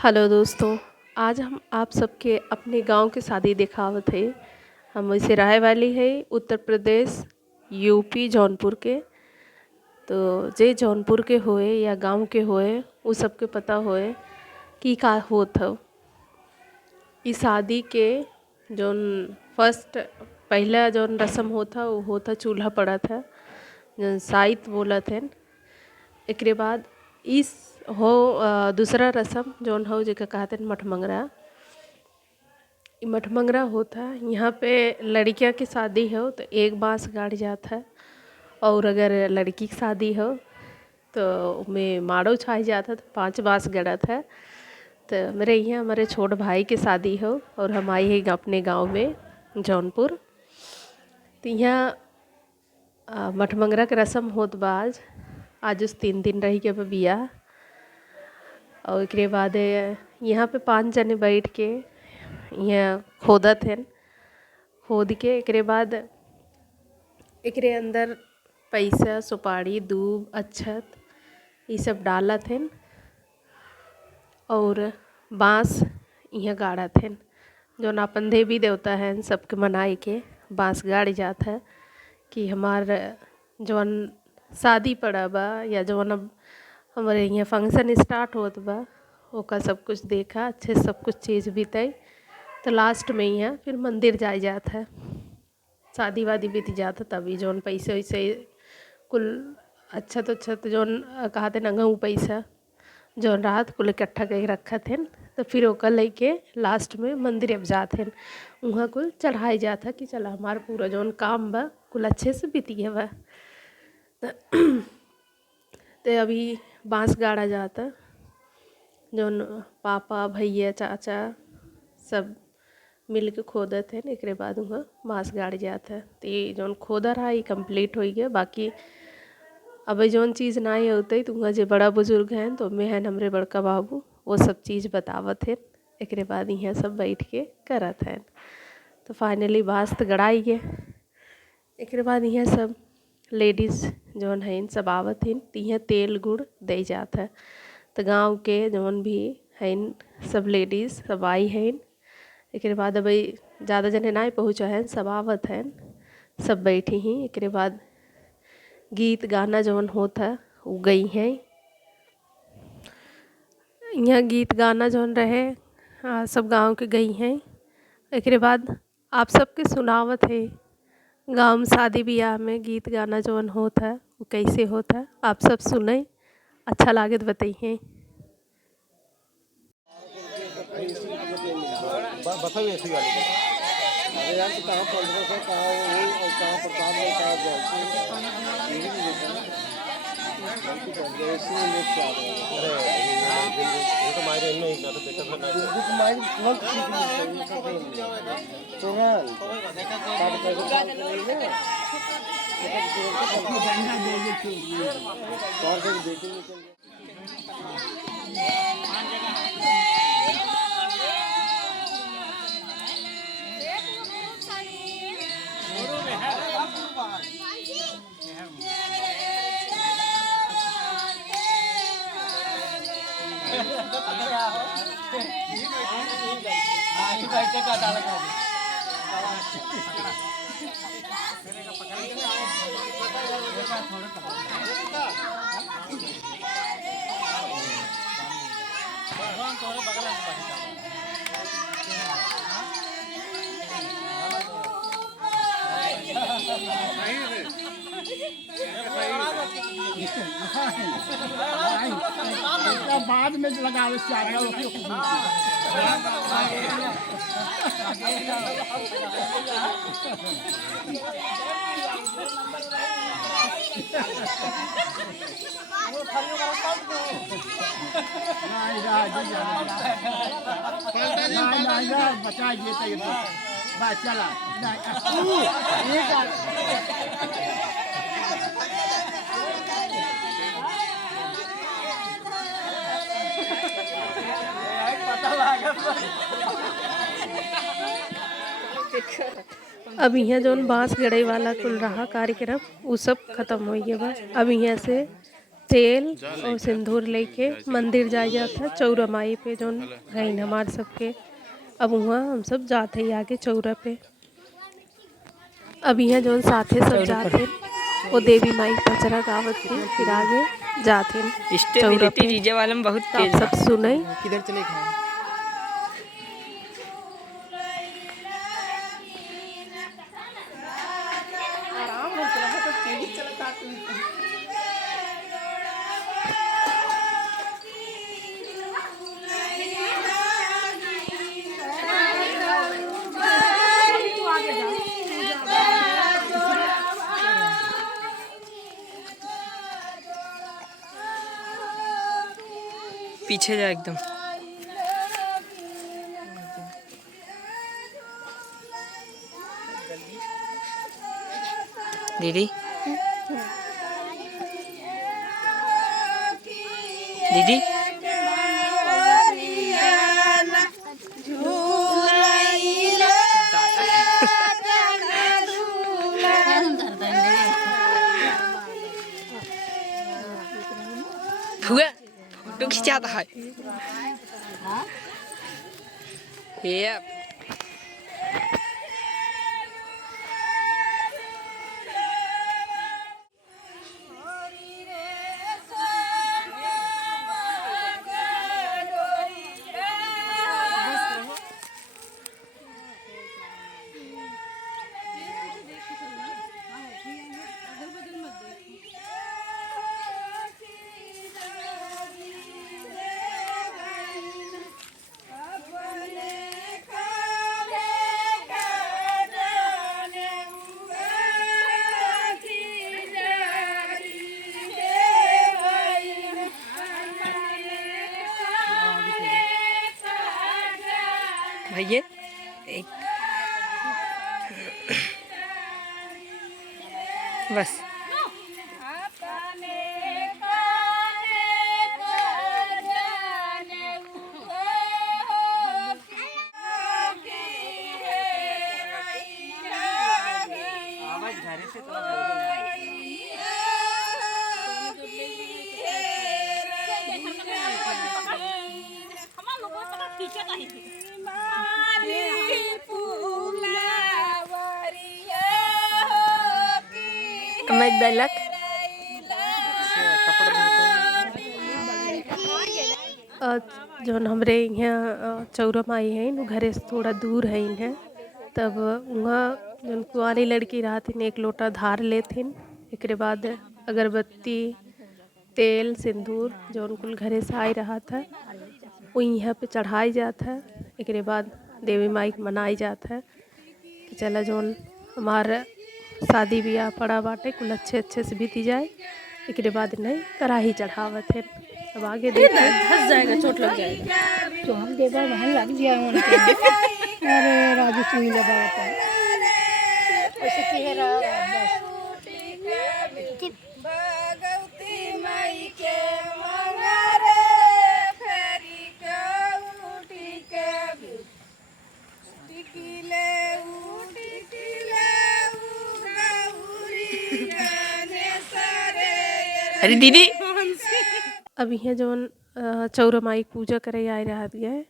Hello दोस्तों। आज हम आप सबके अपने गांव के शादी दिखावत है। हम वैसे रहे वाली है उत्तर प्रदेश यूपी जौनपुर के। तो जे जौनपुर के होए या गांव के होए वो सबके पता होए कि का होत हव। ई शादी के जौन फर्स्ट पहला जौन रस्म होता वो होता चूल्हा पड़त है जौन साइत बोलत है। एकरे बाद इस हो दूसरा रस्म जौन हो जेका कहते हैं मठमंगरा। मठमंगरा होता है यहाँ पे लड़कियां की शादी हो तो एक बांस गाड़ जाता है, और अगर लड़की की शादी हो तो में माड़ो छाई जाता तो 5 बांस गड़त है। तो मेरे यहाँ हमारे छोट भाई की शादी हो और हम आई है अपने गांव में जौनपुर। तो यहाँ मठमंगरा के रस्म होत बाज आज उस 3 दिन रही के बिया। और एक बाद यहाँ पे 5 जने बैठ के यहाँ खोदत हैं। खोद के एक बाद एकरे अंदर पैसा सुपारी दूब अक्षत ये सब डालत हैं और बांस यहाँ गाड़त हैं। जो अपन देवी देवता हैं सबके मनाए के बांस गाड़ जात है कि हमार जौन शादी पड़ा बा या जौन अब हमारे यहाँ फंक्शन स्टार्ट होत बा ओका सब कुछ देखा अच्छे सब कुछ चीज़ बीतई। तो लास्ट में यहाँ फिर मंदिर जाए जात है, शादी वादी बीत जाता तभी जौन पैसे वैसे कुल अच्छा तो जौन कहते नंगा पैसा जौन रात कुल इकट्ठा करके रखत हैं। तो फिर ओकर लेके लास्ट में मंदिर अब जाते हैं वहाँ कुल चढ़ाई जाता कि चला हमारा पूरा जौन काम बा कुल अच्छे से बीती बा। तो अभी बांस गाड़ा जाता जौन पापा भैया चाचा सब मिल के खोदत हैं। एक बाद वहाँ बांस गाड़ जाता है तो ये जौन खोदा रहा ये कंप्लीट हो गया। बाकी अब जौन चीज़ ना ही होते तो वहाँ जो बड़ा बुजुर्ग हैं तो में है हमरे बड़का बाबू वो सब चीज़ बतावत हैं। एक बाद यहाँ सब बैठ के करत हैं। तो फाइनली बांस तो गड़ाई गए। एक बाद यहाँ सब लेडीज़ जौन हैं सब आवत हैं तो यहाँ तेल गुड़ दे जाता है। तो गांव के जौन भी हैं सब लेडीज़ सब आई हैं। एक बाद अब ज़्यादा जने ना पहुँचा हैं सब आवत हैं सब बैठी ही। एक बाद गीत गाना जौन होता है वो गई हैं। यहाँ गीत गाना जौन रहे सब गांव के गई हैं। एक बाद आप सबके सुनावत है गांव में शादी ब्याह में गीत गाना जौन होता है वो कैसे होता है आप सब सुने अच्छा लागे तो बताइए। बताओ ऐसी वाली अरे यार तो कहाँ 1500 कहाँ वो और कहाँ प्रताप है कहाँ जॉन्सी ये भी देखा ना गलती कर गए इसलिए लेट से आ गए। अरे ये तो मायरे नहीं का तो बेटा था ये तो मायरे बहुत सीख नहीं सही तो हां साढ़े 5 साल के लिए ना और फिर देखेंगे बाद में लगा बचा चला अब यहाँ जौन बांस गड़े वाला कुल रहा कार्यक्रम वो सब खत्म हो गया बा। अब यहाँ से तेल और सिंदूर लेके मंदिर जाए जाता है चौरा माई पे जौन है हमारे सबके। अब वहाँ हम सब जाते ही आगे चौरा पे। अब यहाँ जौन साथे सब जाते वो देवी माई पचरा गावत थी, फिर आगे जाते चौरा पे। डीजे वाले में बहुत तो आप सब सुने। किधर चले गए? पीछे जा एकदम। दीदी दीदी हुआ फोटो खिंचाता है ये। भैया एक बस मैं दलक जौन हमरे यहाँ चौरा माई है नु घरे से थोड़ा दूर है इन्हें। तब वहाँ जौन कुंवारी लड़की रहथिन एक लोटा धार लेथिन। एकरे बाद अगरबत्ती तेल सिंदूर जौन कुल घरे से आई रहा था वो यहाँ पे चढ़ाई जाता है। एकरे बाद देवी माई के मनाई जाता है कि चला जौन हमारा शादी ब्याह पड़ा बाटे कुल अच्छे से बीती जाए। एकरे बाद नहीं कढ़ाई चढ़ावत है। अब आगे देखते धस जाएगा, चोट लग जाएगा। तो हम देवर वहाँ लग गया उनके। अरे राजू सुई लगा था वैसे कह रहा बस अरे दीदी अब यहाँ जौन चौरा माई पूजा करे आए रहा है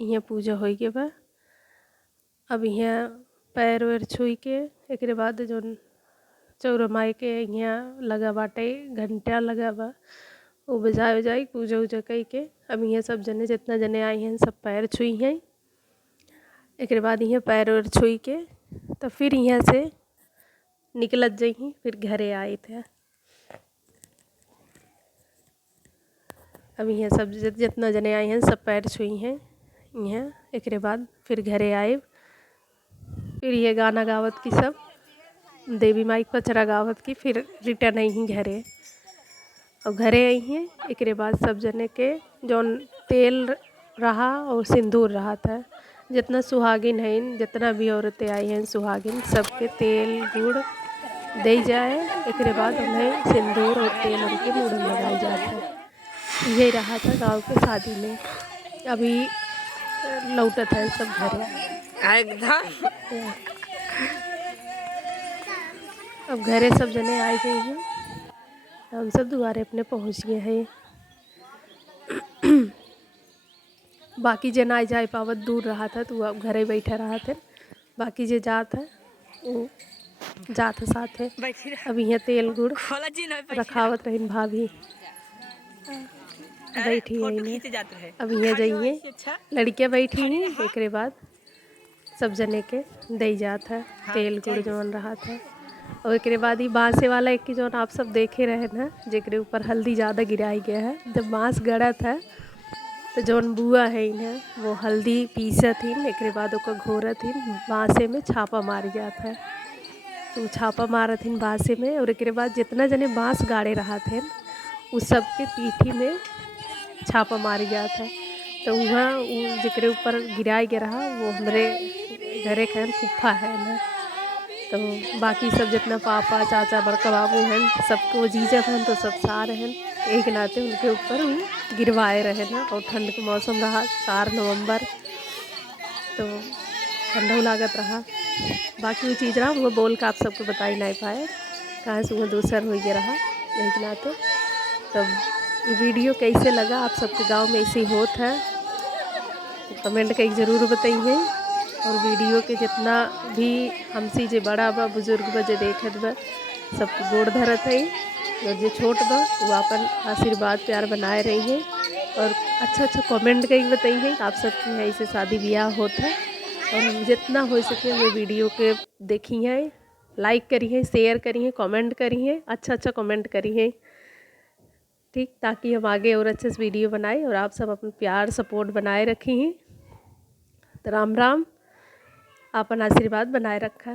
यहाँ पूजा हो गए बा। अब यहाँ पैर वैर छुई के एकरे बाद जौन चौरा माई के यहाँ लगा बाटे घंटा लगा बा वो बजाए बजाई पूजा उजा कई के। अब यहाँ सब जने जितना जने आए हैं सब पैर छुई हैं। एकरे बाद यहाँ पैर वैर छुई के तो फिर यहाँ से निकलत जाई फिर घरे आए थे। अब यहाँ सब जितना जने आए हैं सब पैर छुई हैं यहाँ। एकरे बाद फिर घरे आए फिर ये गाना गावत की सब देवी माई पचरा गावत की फिर रिटर्न आई घरे। और घरे आई हैं एकरे बाद सब जने के जौन तेल रहा और सिंदूर रहा था जितना सुहागिन हैं जितना भी औरतें आई हैं सुहागिन सबके तेल गुड़ दे जाए। एकरे बाद उन्हें सिंदूर और तेल उनके मुँह में लगाई जाता है। यही रहा था गांव के शादी में। अभी लौटत है सब घरे एकदम। अब घरे सब जने आए गए हैं हम सब दुआरे अपने पहुँच गए हैं। बाकी जे ना जाए पावत दूर रहा था तो वो अब घरे बैठे रहा थे। बाकी जे जात है वो जात है साथ है। बैठी रह अब यहाँ तेल गुड़ खोला जी ना रखावत रही भाभी बैठी है फोटो इन्हें। खींचे जाते रहे अब यहाँ जाइए अच्छा लड़कियाँ बैठी हैं। एक बाद सब जने के दे जात है तेल गुड़ जौन रहा था। और एक बाद ही बांसे वाला एक जौन आप सब देखे रहे ना जेकरे ऊपर हल्दी ज़्यादा गिराई गया है। जब बांस गड़त है तो जौन बुआ है इन्हें वो हल्दी पीसत ही एक बाद ओकर घोरत ही बांसे में छापा मार जाता है। तो छापा मारत हिन बांसे में और एक बाद जितना जने बांस गाड़े रहा थे उस सब के पीठी में छापा मार जाता है। तो वहाँ जेकरे ऊपर गिराए गया रहा वो हमारे घरे खैन फुफ्फा है ना। तो बाकी सब जितना पापा चाचा बड़का बाबू हैं सबको जीजा हैं तो सब सारे हैं एक नाते उनके ऊपर वो गिरवाए रहे ना। और ठंड का मौसम रहा 4 नवंबर तो ठंडा लागत रहा। बाकी वो चीज़ रहा वो बोल के आप सबको बता ही नहीं पाए कहाँ से वो दूसरा हो गया रहा एक नाते। तब ये वीडियो कैसे लगा आप सबके गांव में ऐसे होत है तो कमेंट करके ज़रूर बताइए। और वीडियो के जितना भी हमसे जे बड़ा बा बुजुर्ग बा जे देखत बा सबको गोड़ धरत है। और जो छोट बा वो अपन आशीर्वाद प्यार बनाए रही है। और अच्छा कमेंट करके बताइए आप सबके यहाँ ऐसे शादी ब्याह होता है। और जितना हो सके वो वीडियो के देखिए लाइक करिए शेयर करिए कमेंट करिए अच्छा कमेंट करिए ठीक ताकि हम आगे और अच्छे से वीडियो बनाए और आप सब अपना प्यार सपोर्ट बनाए रखें। तो राम राम अपन आशीर्वाद बनाए रखा।